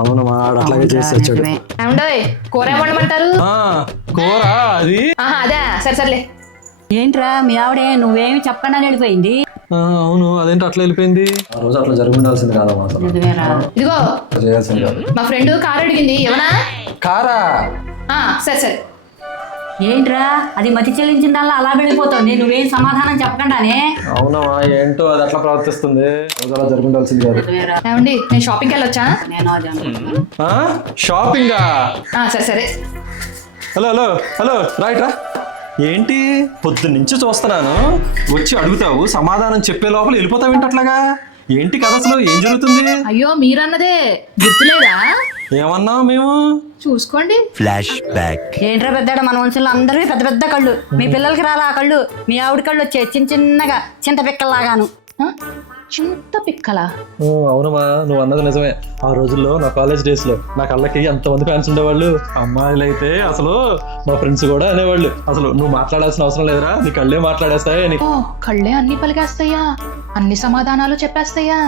అవునమ్మా ఆడు అట్లాగే చేసి వచ్చాడు. ఏమండోయ్ కూర ఏమండమంటారు? కూర అది అదే సరే సర్లే. ఏంట్రా మీ ఆవిడే నువ్వేమి చెప్పకుండా వెళ్ళిపోయింది? అవును అదేంటి అట్లా వెళ్ళిపోయింది. ఆ రోజు అట్లా జరిగి ఉండాల్సింది కాదమ్మా, అసలు ఇదిగో చేయాల్సింది కాదు. మా ఫ్రెండ్ కారు అడిగింది ఏమన్నా? కారా సరే సరే. ఏంట్రా అది మతి చెల్లించిందల్లా అలా వెళ్ళిపోతుంది, నువ్వేం సమాధానం చెప్పకుండానే. అవునమ్మా ఏంటో అది అట్లా ప్రవర్తిస్తుంది. రోజు అలా జరిగి ఉండాల్సింది కాదు. ఏమండి నేను షాపింగ్కి వెళ్ళొచ్చా? నేను అది అనుకుంటున్నాను. షాపింగా? సరే సరే. హలో హలో హలో రైట్ రా. ఏంటి పొద్దున్నుంచి చూస్తున్నాను, వచ్చి అడుగుతావు, సమాధానం చెప్పే లోపల వెళ్ళిపోతావు ఏంటి అట్లాగా? ఏంటి కథ అసలు ఏం జరుగుతుంది? అయ్యో మీరన్నదే గుర్తులేదా? ఏమన్నావు మేము? చూసుకోండి. Flash back. ఏంట్రా పెద్దాడు, మన వంశంలో అందరివి పెద్ద పెద్ద కళ్ళు, మీ పిల్లలకి రాలా ఆ కళ్ళు? మీ ఆవిడ కళ్ళు వచ్చాయి చిన్న చిన్నగా చింత పిక్కల్లాగాను. చింత పిక్కలా? అవునమ్మా నువ్వు అన్నది నిజమే. ఆ రోజుల్లో నా కాలేజ్ డేస్ లో నా కళ్ళకి ఎంతమంది ఫ్యాన్స్ ఉండేవాళ్ళు. అమ్మాయిలు అయితే అసలు మా ఫ్రెండ్స్ కూడా అనేవాళ్ళు, అసలు నువ్వు మాట్లాడాల్సిన అవసరం లేదురా, నీ కళ్ళే మాట్లాడేస్తాయి అని. కళ్ళే అన్ని పలికేస్తాయా, అన్ని సమాధానాలు చెప్పేస్తాయా?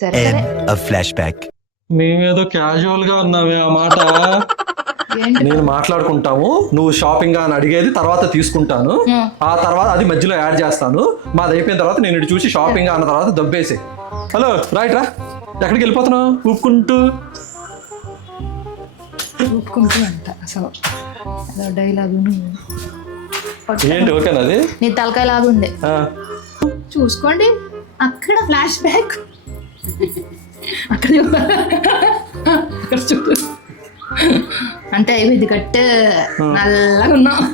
సరే సరే. Flash back. మేమేదో క్యాజువల్ గా ఉన్నామే ఆ మాట. నేను మాట్లాడుకుంటాము, నువ్వు షాపింగ్ అని అడిగేది తర్వాత తీసుకుంటాను, ఆ తర్వాత అది మధ్యలో యాడ్ చేస్తాను, మాది అయిపోయిన తర్వాత నేను ఇటు చూసి షాపింగ్ అన్న తర్వాత దబ్బేసి. హలో రైట్ రా, ఎక్కడికి వెళ్ళిపోతున్నావు ఊపుకుంటూ? అంట అసలు డైలాగు ఏంటి ఓకేనా అది? నీ తలకాయ లాగా ఉంది. చూసుకోండి అక్కడ ఫ్లాష్ బ్యాక్, అక్కడ అక్కడ చూడు. అంటే అయిపోయింది కట్టు నల్లగా ఉన్నావు.